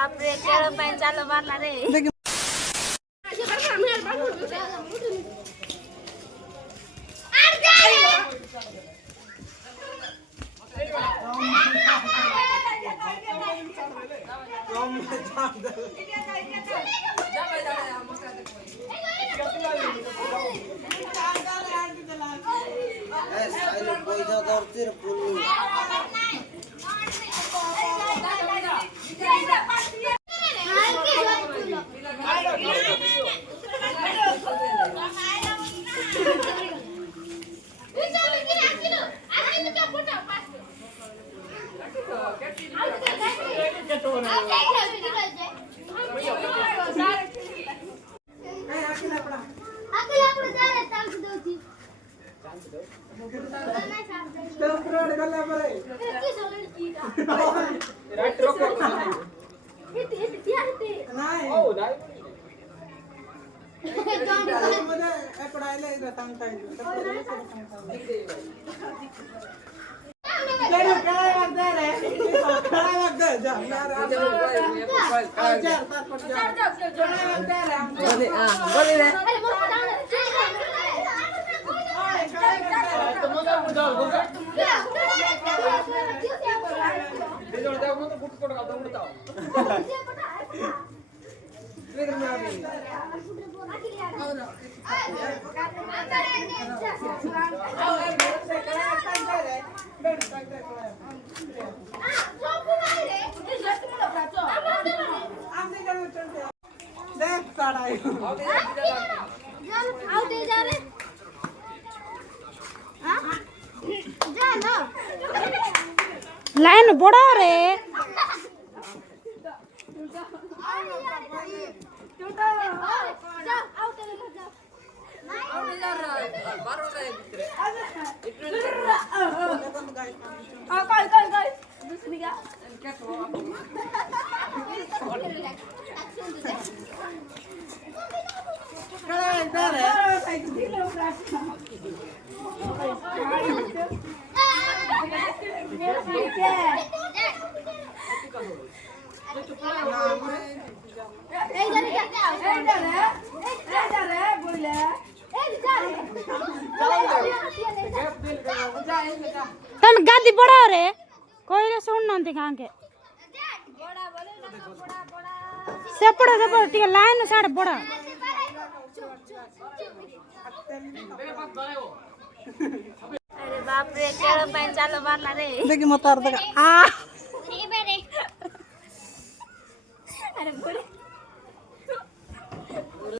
बाप रे केळं पाय चालू मारला रे लाइन बड़ा रे तुम गादी बड़ा रे कोई रे सुन नंती कहां के सेपड़ सेपड़ टिके लाइन साड बड़ा अरे बाप रे केळं पाय चालू मारला रे देखि मतार तक आ अरे बड़े